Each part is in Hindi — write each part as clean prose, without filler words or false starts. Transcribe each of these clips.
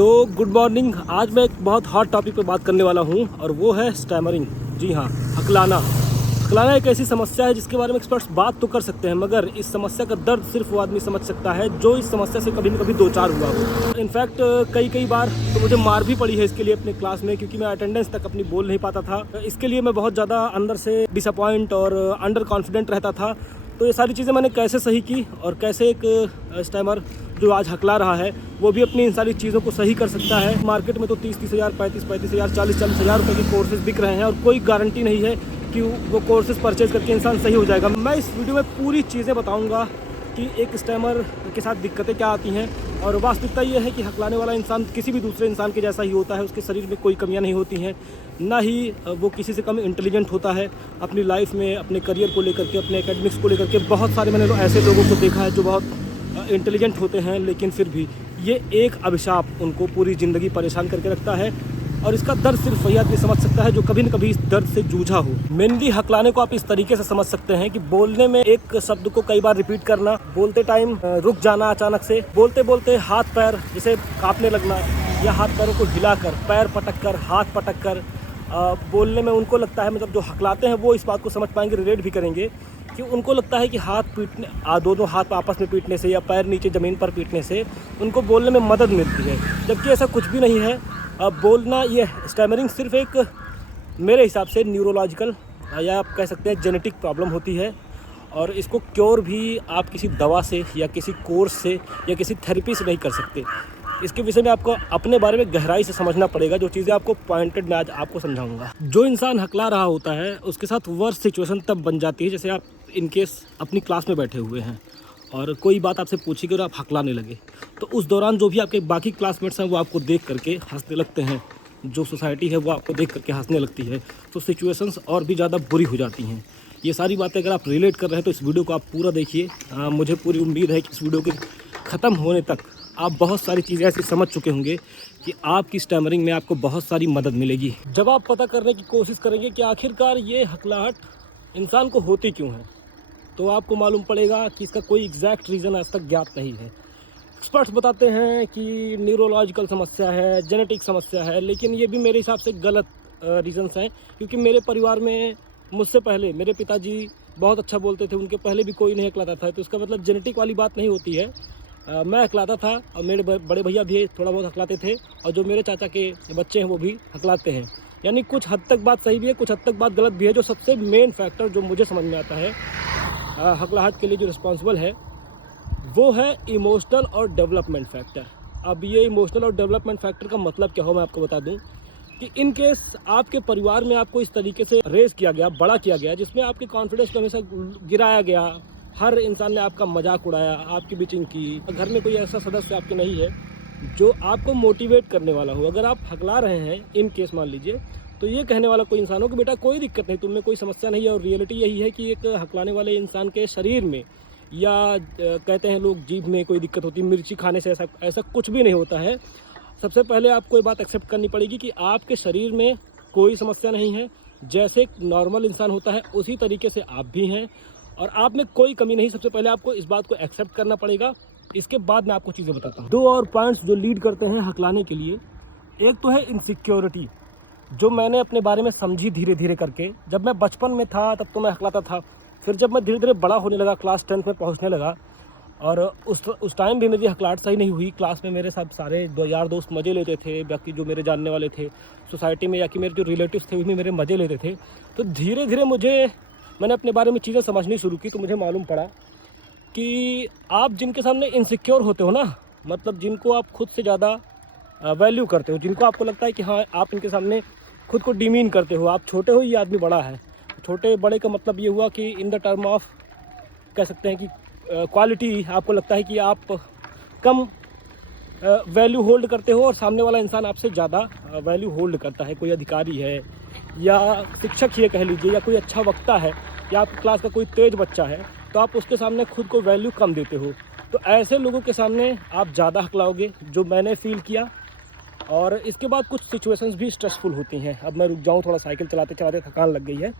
तो गुड मॉर्निंग। आज मैं एक बहुत हॉट टॉपिक पे बात करने वाला हूँ और वो है स्टैमरिंग। जी हाँ, हकलाना। हकलाना एक ऐसी समस्या है जिसके बारे में एक्सपर्ट्स बात तो कर सकते हैं, मगर इस समस्या का दर्द सिर्फ वो आदमी समझ सकता है जो इस समस्या से कभी न कभी दो चार हुआ हो। इनफैक्ट कई बार तो मुझे मार भी पड़ी है इसके लिए अपने क्लास में, क्योंकि मैं अटेंडेंस तक अपनी बोल नहीं पाता था। इसके लिए मैं बहुत ज़्यादा अंदर से डिसअपॉइंट और अंडर कॉन्फिडेंट रहता था। तो ये सारी चीज़ें मैंने कैसे सही की और कैसे एक स्टैमर जो आज हकला रहा है वो भी अपनी इन सारी चीज़ों को सही कर सकता है। मार्केट में तो 30-30 हज़ार, 35-35 हज़ार, 40-40 हज़ार रुपये के कोर्सेज बिक रहे हैं और कोई गारंटी नहीं है कि वो कोर्सेज परचेज करके इंसान सही हो जाएगा। मैं इस वीडियो में पूरी चीज़ें बताऊंगा कि एक स्टैमर के साथ दिक्कतें क्या आती हैं। और वास्तविकता ये है कि हकलाने वाला इंसान किसी भी दूसरे इंसान के जैसा ही होता है। उसके शरीर में कोई कमियां नहीं होती हैं, ना ही वो किसी से कम इंटेलिजेंट होता है। अपनी लाइफ में, अपने करियर को लेकर के, अपने एकेडमिक्स को लेकर के बहुत सारे मैंने ऐसे लोगों को देखा है जो बहुत इंटेलिजेंट होते हैं, लेकिन फिर भी ये एक अभिशाप उनको पूरी ज़िंदगी परेशान करके रखता है। और इसका दर्द सिर्फ वही आदमी समझ सकता है जो कभी न कभी इस दर्द से जूझा हो। मेनली हकलाने को आप इस तरीके से समझ सकते हैं कि बोलने में एक शब्द को कई बार रिपीट करना, बोलते टाइम रुक जाना अचानक से, बोलते बोलते हाथ पैर जैसे कांपने लगना, या हाथ पैरों को हिलाकर, पैर पटक कर, हाथ पटक कर बोलने में उनको लगता है, मतलब जो हकलाते हैं वो इस बात को समझ पाएंगे, रिलेट भी करेंगे कि उनको लगता है कि हाथ पीटने, दोनों हाथ आपस में पीटने से या पैर नीचे ज़मीन पर पीटने से उनको बोलने में मदद मिलती है, जबकि ऐसा कुछ भी नहीं है। बोलना, ये स्टैमरिंग सिर्फ एक मेरे हिसाब से न्यूरोलॉजिकल या आप कह सकते हैं जेनेटिक प्रॉब्लम होती है। और इसको क्योर भी आप किसी दवा से या किसी कोर्स से या किसी थेरेपी से नहीं कर सकते। इसके विषय में आपको अपने बारे में गहराई से समझना पड़ेगा, जो चीज़ें आपको पॉइंटेड मैं आज आपको समझाऊंगा। जो इंसान हकला रहा होता है उसके साथ वर्स्ट सिचुएशन तब बन जाती है जैसे आप इनकेस अपनी क्लास में बैठे हुए हैं और कोई बात आपसे पूछी और आप हकलाने लगे, तो उस दौरान जो भी आपके बाकी क्लासमेट्स हैं वो आपको देख करके हंसने लगते हैं, जो सोसाइटी है वो आपको देख करके हंसने लगती है, तो सिचुएशंस और भी ज़्यादा बुरी हो जाती हैं। ये सारी बातें अगर आप रिलेट कर रहे हैं तो इस वीडियो को आप पूरा देखिए। मुझे पूरी उम्मीद है कि इस वीडियो के ख़त्म होने तक आप बहुत सारी चीज़ें ऐसी समझ चुके होंगे कि आपकी स्टैमरिंग में आपको बहुत सारी मदद मिलेगी। जब आप पता करने की कोशिश करेंगे कि आखिरकार ये हकलाहट इंसान को होती क्यों है, तो आपको मालूम पड़ेगा कि इसका कोई एग्जैक्ट रीज़न आज तक ज्ञात नहीं है। एक्सपर्ट्स बताते हैं कि न्यूरोलॉजिकल समस्या है, जेनेटिक समस्या है, लेकिन ये भी मेरे हिसाब से गलत रीज़न्स हैं, क्योंकि मेरे परिवार में मुझसे पहले मेरे पिताजी बहुत अच्छा बोलते थे, उनके पहले भी कोई नहीं हकलाता था, तो इसका मतलब जेनेटिक वाली बात नहीं होती है। मैं हकलाता था और मेरे बड़े भैया भी थोड़ा बहुत हकलाते थे, और जो मेरे चाचा के बच्चे हैं वो भी हकलाते हैं। यानी कुछ हद तक बात सही भी है, कुछ हद तक बात गलत भी है। जो सबसे मेन फैक्टर जो मुझे समझ में आता है हकलाहट के लिए जो रिस्पॉन्सिबल है वो है इमोशनल और डेवलपमेंट फैक्टर। अब ये इमोशनल और डेवलपमेंट फैक्टर का मतलब क्या हो मैं आपको बता दूं कि इन केस आपके परिवार में आपको इस तरीके से रेज किया गया, बड़ा किया गया, जिसमें आपके कॉन्फिडेंस को हमेशा गिराया गया, हर इंसान ने आपका मजाक उड़ाया, आपकी बिचिंग की, घर में कोई ऐसा सदस्य आपके नहीं है जो आपको मोटिवेट करने वाला हो। अगर आप हकला रहे हैं इन केस मान लीजिए, तो ये कहने वाला कोई इंसान हो कि बेटा कोई दिक्कत नहीं, तुम में कोई समस्या नहीं है। और रियलिटी यही है कि एक हकलाने वाले इंसान के शरीर में या कहते हैं लोग जीभ में कोई दिक्कत होती है, मिर्ची खाने से ऐसा कुछ भी नहीं होता है। सबसे पहले आपको ये बात एक्सेप्ट करनी पड़ेगी कि आपके शरीर में कोई समस्या नहीं है। जैसे नॉर्मल इंसान होता है उसी तरीके से आप भी हैं और आप में कोई कमी नहीं। सबसे पहले आपको इस बात को एक्सेप्ट करना पड़ेगा, इसके बाद मैं आपको चीज़ें बताता हूँ। दो और पॉइंट्स जो लीड करते हैं हकलाने के लिए, एक तो है इनसिक्योरिटी, जो मैंने अपने बारे में समझी धीरे धीरे करके। जब मैं बचपन में था तब तो मैं हकलाता था, फिर जब मैं धीरे धीरे बड़ा होने लगा, क्लास 10 में पहुंचने लगा, और उस टाइम भी मेरी हकलाहट सही नहीं हुई। क्लास में मेरे साथ सारे यार दोस्त मज़े लेते थे, बाकी जो मेरे जानने वाले थे सोसाइटी में या कि मेरे जो रिलेटिव्स थे वो भी मेरे मज़े लेते थे। तो धीरे धीरे मैंने अपने बारे में चीज़ें समझनी शुरू की, तो मुझे मालूम पड़ा कि आप जिनके सामने इनसिक्योर होते हो ना, मतलब जिनको आप खुद से ज़्यादा वैल्यू करते हो, जिनको आपको लगता है कि हाँ आप इनके सामने खुद को डिमीन करते हो, आप छोटे हो, ये आदमी बड़ा है। छोटे बड़े का मतलब ये हुआ कि इन द टर्म ऑफ कह सकते हैं कि क्वालिटी, आपको लगता है कि आप कम वैल्यू होल्ड करते हो और सामने वाला इंसान आपसे ज़्यादा वैल्यू होल्ड करता है। कोई अधिकारी है या शिक्षक ये कह लीजिए, या कोई अच्छा वक्ता है, या आपकी क्लास का कोई तेज बच्चा है, तो आप उसके सामने खुद को वैल्यू कम देते हो। तो ऐसे लोगों के सामने आप ज़्यादा हकलाओगे, जो मैंने फील किया। और इसके बाद कुछ सिचुएशंस भी स्ट्रेसफुल होती हैं। अब मैं रुक जाऊँ, थोड़ा साइकिल चलाते चलाते थकान लग गई है।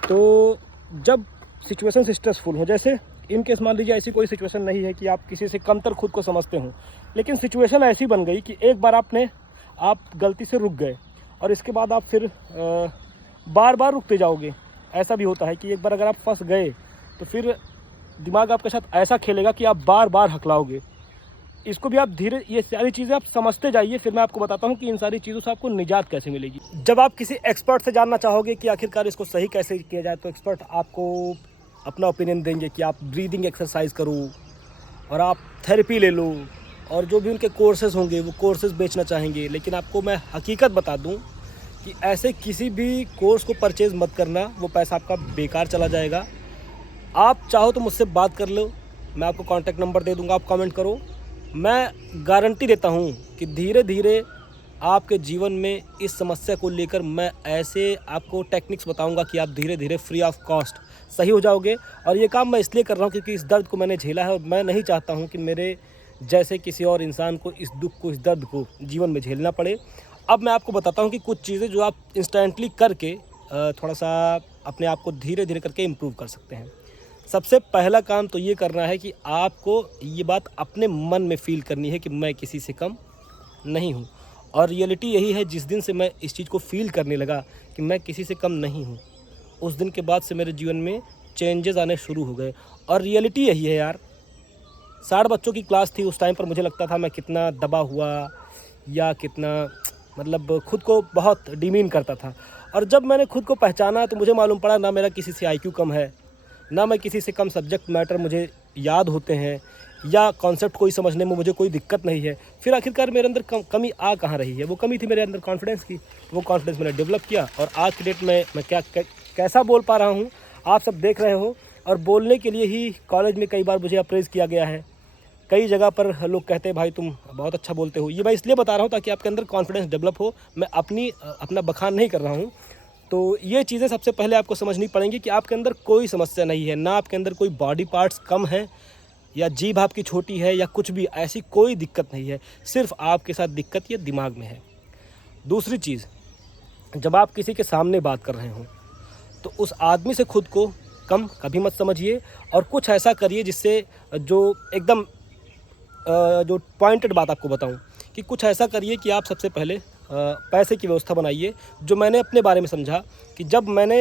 तो जब सिचुएशंस स्ट्रेसफुल हो, जैसे इन केस मान लीजिए ऐसी कोई सिचुएशन नहीं है कि आप किसी से कमतर खुद को समझते हो, लेकिन सिचुएशन ऐसी बन गई कि एक बार आप गलती से रुक गए और इसके बाद आप फिर बार बार रुकते जाओगे। ऐसा भी होता है कि एक बार अगर आप फंस गए तो फिर दिमाग आपके साथ ऐसा खेलेगा कि आप बार बार हकलाओगे। इसको भी आप धीरे, ये सारी चीज़ें आप समझते जाइए, फिर मैं आपको बताता हूँ कि इन सारी चीज़ों से आपको निजात कैसे मिलेगी। जब आप किसी एक्सपर्ट से जानना चाहोगे कि आखिरकार इसको सही कैसे किया जाए, तो एक्सपर्ट आपको अपना ओपिनियन देंगे कि आप ब्रीदिंग एक्सरसाइज करो और आप थेरेपी ले लो, और जो भी उनके कोर्सेज होंगे वो कोर्सेज बेचना चाहेंगे। लेकिन आपको मैं हकीकत बता दूं कि ऐसे किसी भी कोर्स को परचेज़ मत करना, वो पैसा आपका बेकार चला जाएगा। आप चाहो तो मुझसे बात कर लो, मैं आपको कॉन्टैक्ट नंबर दे दूंगा, आप कमेंट करो। मैं गारंटी देता हूं कि धीरे धीरे आपके जीवन में इस समस्या को लेकर मैं ऐसे आपको टेक्निक्स बताऊंगा कि आप धीरे धीरे फ्री ऑफ कॉस्ट सही हो जाओगे। और ये काम मैं इसलिए कर रहा हूं क्योंकि इस दर्द को मैंने झेला है और मैं नहीं चाहता हूं कि मेरे जैसे किसी और इंसान को इस दुख को, इस दर्द को जीवन में झेलना पड़े। अब मैं आपको बताता हूं कि कुछ चीज़ें जो आप इंस्टेंटली करके थोड़ा सा अपने आप को धीरे धीरे करके इम्प्रूव कर सकते हैं। सबसे पहला काम तो ये करना है कि आपको ये बात अपने मन में फ़ील करनी है कि मैं किसी से कम नहीं हूँ। और रियलिटी यही है, जिस दिन से मैं इस चीज़ को फ़ील करने लगा कि मैं किसी से कम नहीं हूँ, उस दिन के बाद से मेरे जीवन में चेंजेस आने शुरू हो गए। और रियलिटी यही है यार, 60 बच्चों की क्लास थी उस टाइम पर, मुझे लगता था मैं कितना दबा हुआ या कितना मतलब खुद को बहुत डिमीन करता था। और जब मैंने खुद को पहचाना तो मुझे मालूम पड़ा ना मेरा किसी से IQ कम है, ना मैं किसी से कम सब्जेक्ट मैटर मुझे याद होते हैं, या कॉन्सेप्ट कोई समझने में मुझे कोई दिक्कत नहीं है। फिर आखिरकार मेरे अंदर कमी आ कहाँ रही है? वो कमी थी मेरे अंदर कॉन्फिडेंस की। वो कॉन्फिडेंस मैंने डेवलप किया और आज की डेट में मैं कैसा बोल पा रहा हूँ आप सब देख रहे हो। और बोलने के लिए ही कॉलेज में कई बार मुझे अप्रेज़ किया गया है, कई जगह पर लोग कहते हैं भाई तुम बहुत अच्छा बोलते हो। ये मैं इसलिए बता रहा हूँ ताकि आपके अंदर कॉन्फिडेंस डेवलप हो, मैं अपना बखान नहीं कर रहा हूँ। तो ये चीज़ें सबसे पहले आपको समझनी पड़ेंगी कि आपके अंदर कोई समस्या नहीं है, ना आपके अंदर कोई बॉडी पार्ट्स कम है या जीभ आपकी छोटी है या कुछ भी, ऐसी कोई दिक्कत नहीं है। सिर्फ आपके साथ दिक्कत ये दिमाग में है। दूसरी चीज़, जब आप किसी के सामने बात कर रहे हों तो उस आदमी से खुद को कम कभी मत समझिए और कुछ ऐसा करिए जिससे जो एकदम जो पॉइंटेड बात आपको बताऊं कि कुछ ऐसा करिए कि आप सबसे पहले पैसे की व्यवस्था बनाइए। जो मैंने अपने बारे में समझा कि जब मैंने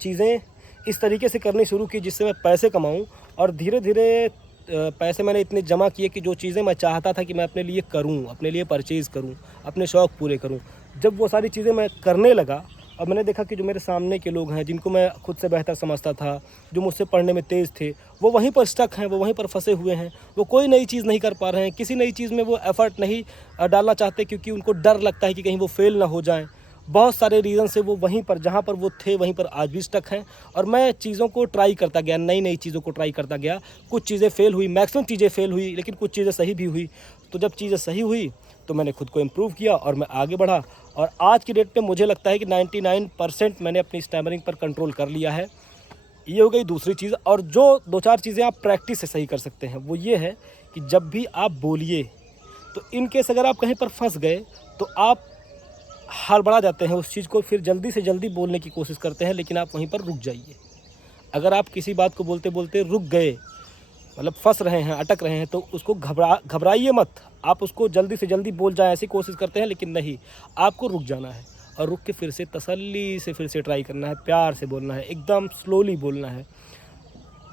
चीज़ें इस तरीके से करनी शुरू की जिससे मैं पैसे कमाऊं, और धीरे धीरे पैसे मैंने इतने जमा किए कि जो चीज़ें मैं चाहता था कि मैं अपने लिए करूं, अपने लिए परचेज़ करूं, अपने शौक़ पूरे करूं, जब वो सारी चीज़ें मैं करने लगा और मैंने देखा कि जो मेरे सामने के लोग हैं जिनको मैं खुद से बेहतर समझता था, जो मुझसे पढ़ने में तेज़ थे, वो वहीं पर स्टक हैं, वो वहीं पर फंसे हुए हैं। वो कोई नई चीज़ नहीं कर पा रहे हैं, किसी नई चीज़ में वो एफ़र्ट नहीं डालना चाहते क्योंकि उनको डर लगता है कि कहीं वो फेल ना हो जाएं। बहुत सारे रीज़न से वो वहीं पर, जहाँ पर वो थे वहीं पर आज भी स्टक हैं। और मैं चीज़ों को ट्राई करता गया, नई नई चीज़ों को ट्राई करता गया। कुछ चीज़ें फ़ेल हुई, मैक्सिमम चीज़ें फ़ेल हुई, लेकिन कुछ चीज़ें सही भी हुई। तो जब चीज़ें सही हुई तो मैंने खुद को इम्प्रूव किया और मैं आगे बढ़ा। और आज की डेट पे मुझे लगता है कि 99% मैंने अपनी स्टैमरिंग पर कंट्रोल कर लिया है। ये हो गई दूसरी चीज़। और जो 2-4 चीज़ें आप प्रैक्टिस से सही कर सकते हैं वो ये है कि जब भी आप बोलिए तो इन केस अगर आप कहीं पर फंस गए तो आप हड़बड़ा जाते हैं उस चीज़ को, फिर जल्दी से जल्दी बोलने की कोशिश करते हैं, लेकिन आप वहीं पर रुक जाइए। अगर आप किसी बात को बोलते बोलते रुक गए, मतलब फंस रहे हैं, अटक रहे हैं, तो उसको घबराइए मत। आप उसको जल्दी से जल्दी बोल जाए ऐसी कोशिश करते हैं, लेकिन नहीं, आपको रुक जाना है और रुक के फिर से तसल्ली से फिर से ट्राई करना है, प्यार से बोलना है, एकदम स्लोली बोलना है।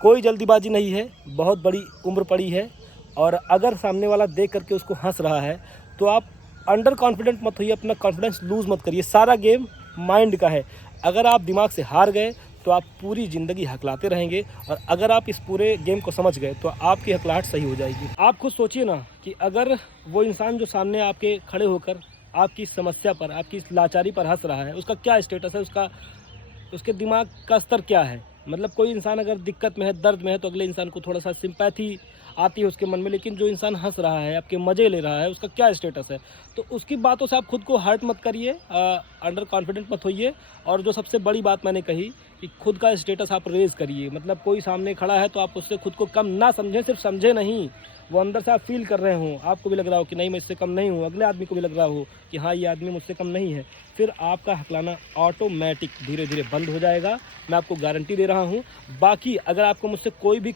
कोई जल्दीबाजी नहीं है, बहुत बड़ी उम्र पड़ी है। और अगर सामने वाला देख करके उसको हंस रहा है तो आप अंडर कॉन्फिडेंट मत होइए, अपना कॉन्फिडेंस लूज़ मत करिए। सारा गेम माइंड का है। अगर आप दिमाग से हार गए तो आप पूरी ज़िंदगी हकलाते रहेंगे, और अगर आप इस पूरे गेम को समझ गए तो आपकी हकलाहट सही हो जाएगी। आप खुद सोचिए ना कि अगर वो इंसान जो सामने आपके खड़े होकर आपकी समस्या पर, आपकी इस लाचारी पर हंस रहा है, उसका क्या स्टेटस है, उसके दिमाग का स्तर क्या है। मतलब कोई इंसान अगर दिक्कत में है, दर्द में है, तो अगले इंसान को थोड़ा सा सिंपैथी आती है उसके मन में, लेकिन जो इंसान हंस रहा है, आपके मज़े ले रहा है, उसका क्या स्टेटस है। तो उसकी बातों से आप खुद को हर्ट मत करिए, अंडर कॉन्फिडेंट मत होइए। और जो सबसे बड़ी बात मैंने कही कि खुद का स्टेटस आप रेज़ करिए। मतलब कोई सामने खड़ा है तो आप उससे खुद को कम ना समझें, सिर्फ समझे नहीं, वो अंदर से आप फील कर रहे हो, आपको भी लग रहा हो कि नहीं मैं इससे कम नहीं हूँ, अगले आदमी को भी लग रहा हो कि हाँ ये आदमी मुझसे कम नहीं है, फिर आपका हकलाना ऑटोमेटिक धीरे धीरे बंद हो जाएगा। मैं आपको गारंटी दे रहा हूँ। बाकी अगर आपको मुझसे कोई भी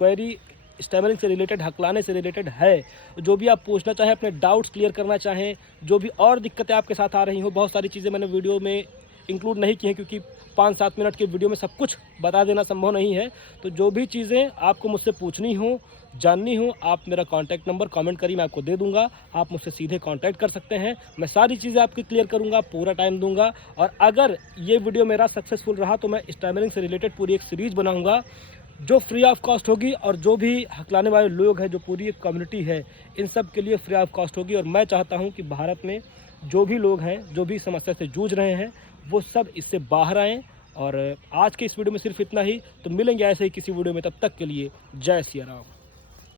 क्वेरी स्टैमरिंग से रिलेटेड, हकलाने से रिलेटेड है, जो भी आप पूछना चाहें, अपने डाउट्स क्लियर करना चाहें, जो भी और दिक्कतें आपके साथ आ रही हो, बहुत सारी चीज़ें मैंने वीडियो में इंक्लूड नहीं की हैं क्योंकि 5-7 मिनट के वीडियो में सब कुछ बता देना संभव नहीं है। तो जो भी चीज़ें आपको मुझसे पूछनी हो, जाननी हो, आप मेरा कॉन्टैक्ट नंबर कमेंट करिए, मैं आपको दे दूँगा। आप मुझसे सीधे कॉन्टैक्ट कर सकते हैं, मैं सारी चीज़ें आपकी क्लियर करूँगा, पूरा टाइम दूँगा। और अगर ये वीडियो मेरा सक्सेसफुल रहा तो मैं स्टैमरिंग से रिलेटेड पूरी एक सीरीज़ बनाऊँगा जो फ्री ऑफ कॉस्ट होगी, और जो भी हकलाने वाले लोग हैं, जो पूरी एक कम्युनिटी है, इन सब के लिए फ्री ऑफ कॉस्ट होगी। और मैं चाहता हूँ कि भारत में जो भी लोग हैं, जो भी समस्या से जूझ रहे हैं, वो सब इससे बाहर आएँ। और आज के इस वीडियो में सिर्फ इतना ही। तो मिलेंगे ऐसे ही किसी वीडियो में, तब तक के लिए जय सिया राम।